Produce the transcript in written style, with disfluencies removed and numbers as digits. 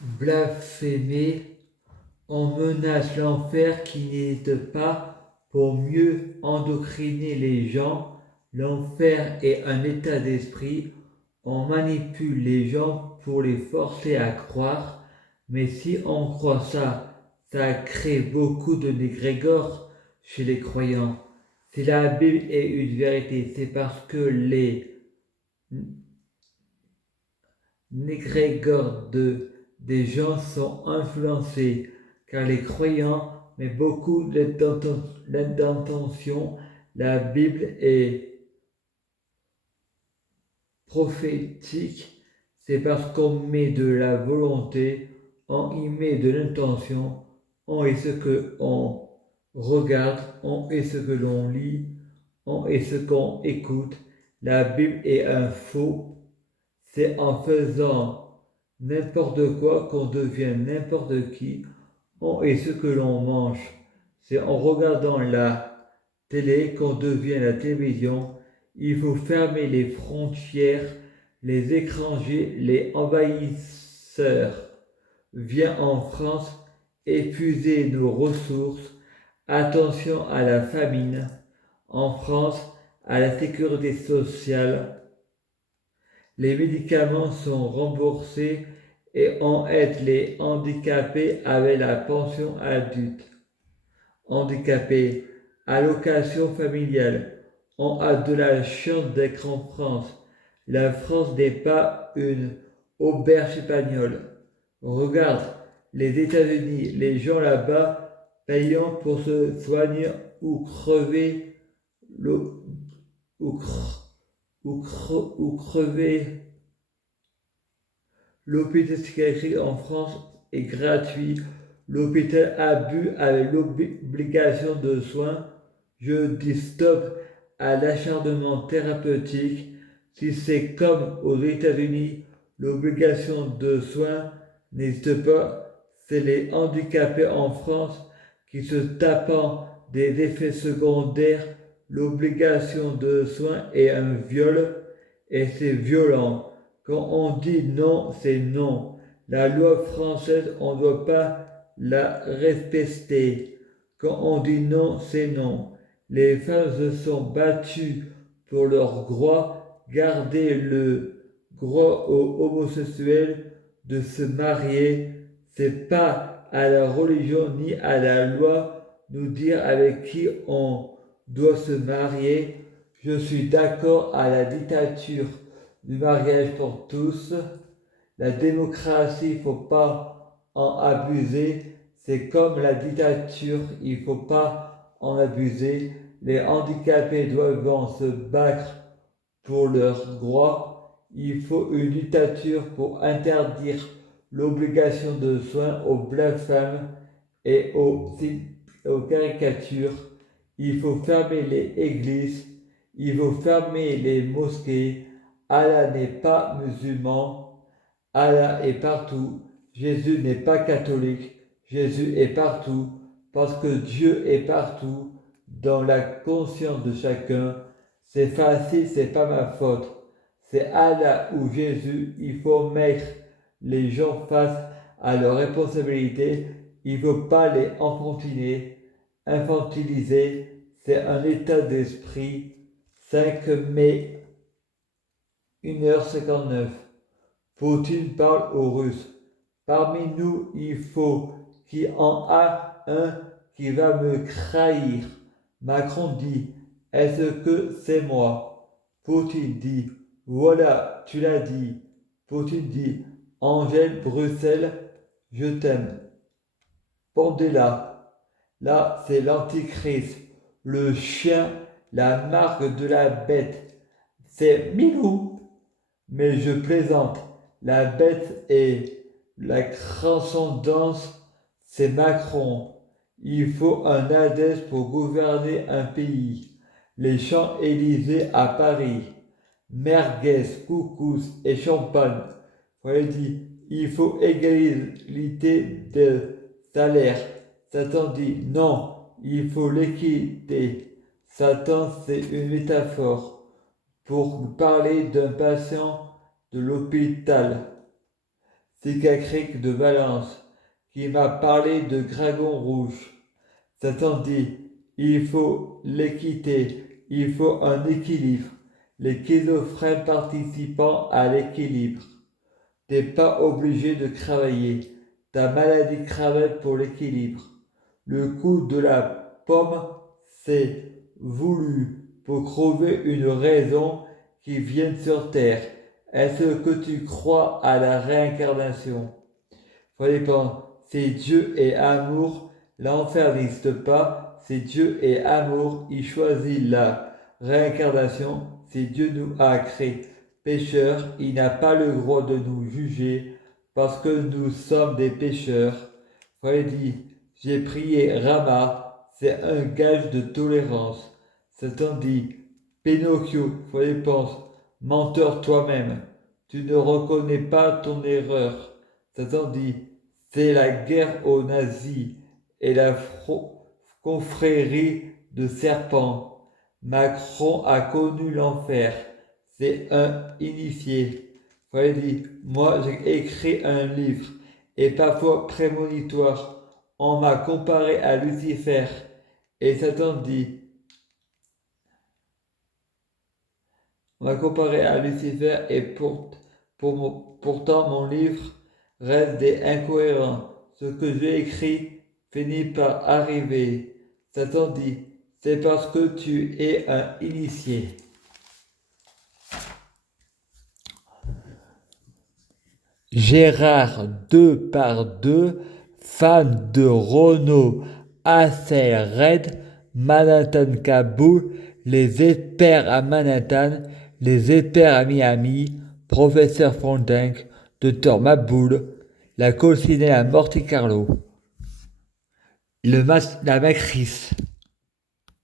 Blasphémer, on menace l'enfer qui n'existe pas pour mieux endoctriner les gens. L'enfer est un état d'esprit. On manipule les gens pour les forcer à croire. Mais si on croit ça, ça crée beaucoup de négrégores chez les croyants. Si la Bible est une vérité, c'est parce que les négrégores des gens sont influencés, car les croyants mettent beaucoup d'intention. La Bible est prophétique, c'est parce qu'on met de la volonté, on y met de l'intention, on est ce que on regarde, on est ce que l'on lit, on est ce qu'on écoute. La Bible est un faux. C'est en faisant n'importe quoi qu'on devient n'importe qui. On est ce que l'on mange. C'est en regardant la télé qu'on devient la télévision. Il faut fermer les frontières. Les étrangers, les envahisseurs viennent en France épuiser nos ressources. Attention à la famine. En France, à la sécurité sociale, les médicaments sont remboursés et on aide les handicapés avec la pension adulte. Handicapés, allocation familiale. On a de la chance d'être en France. La France n'est pas une auberge espagnole. Regarde, les États-Unis, les gens là-bas payant pour se soigner ou crever, ou, ou crever. L'hôpital psychiatrique en France est gratuit. L'hôpital abuse avec l'obligation de soins. Je dis stop à l'acharnement thérapeutique. Si c'est comme aux États-Unis, l'obligation de soins n'existe pas. C'est les handicapés en France qui se tapent des effets secondaires. L'obligation de soins est un viol et c'est violent. Quand on dit non, c'est non. La loi française, on ne doit pas la respecter. Quand on dit non, c'est non. Les femmes se sont battues pour leur droit, garder le droit aux homosexuels de se marier. C'est pas à la religion ni à la loi nous dire avec qui on doit se marier. Je suis d'accord à la dictature du mariage pour tous. La démocratie, il ne faut pas en abuser. C'est comme la dictature, il ne faut pas en abuser. Les handicapés doivent se battre pour leurs droits. Il faut une dictature pour interdire l'obligation de soins aux blasphémes et aux caricatures. Il faut fermer les églises. Il faut fermer les mosquées. Allah n'est pas musulman. Allah est partout. Jésus n'est pas catholique. Jésus est partout. Parce que Dieu est partout. Dans la conscience de chacun. C'est facile, c'est pas ma faute. C'est Allah ou Jésus. Il faut mettre les gens face à leurs responsabilités. Il ne faut pas les infantiliser. C'est un état d'esprit. 5 mai, 1h59. Poutine parle aux Russes. Parmi nous, il faut qu'il y en a un qui va me trahir. Macron dit, est-ce que c'est moi? Poutine dit, voilà, tu l'as dit. Poutine dit, Angèle, Bruxelles, je t'aime. Pendez-la. Là, c'est l'antichrist. Le chien, la marque de la bête. C'est Milou. Mais je plaisante. La bête est la transcendance. C'est Macron. Il faut un Hadès pour gouverner un pays. Les Champs-Élysées à Paris. Merguez, couscous et champagne. Voilà dit, il faut égalité de salaire. Satan dit non, il faut l'équité. Satan, c'est une métaphore pour parler d'un patient de l'hôpital. Cicatrice de Valence, qui m'a parlé de dragon rouge. Satan dit, il faut l'équité, il faut un équilibre. Les schizophrènes participant à l'équilibre. T'es pas obligé de travailler. Ta maladie travaille pour l'équilibre. Le coup de la pomme, c'est voulu pour trouver une raison qui vienne sur terre. Est-ce que tu crois à la réincarnation? Ça dépend. Si Dieu est amour, l'enfer n'existe pas. Si Dieu est amour, il choisit la réincarnation. Si Dieu nous a créés pécheurs, il n'a pas le droit de nous juger parce que nous sommes des pécheurs. Il dit, j'ai prié Rama, c'est un gage de tolérance. Satan dit, Pinocchio, pense, menteur toi-même, tu ne reconnais pas ton erreur. Satan dit, c'est la guerre aux nazis et la confrérie de serpents. Macron a connu l'enfer, c'est un initié. Il dit, moi j'ai écrit un livre et parfois prémonitoire. On m'a comparé à Lucifer. Et Satan dit, on m'a comparé à Lucifer et pourtant mon livre reste des incohérents. Ce que j'ai écrit finit par arriver. Satan dit, c'est parce que tu es un initié. Gérard 2x2, fan de Renault, assez Red, Manhattan Kaboul, les experts à Manhattan, les experts à Miami, professeur Fondink, Dr Maboul, la colcinelle à Monte Carlo, la matrice.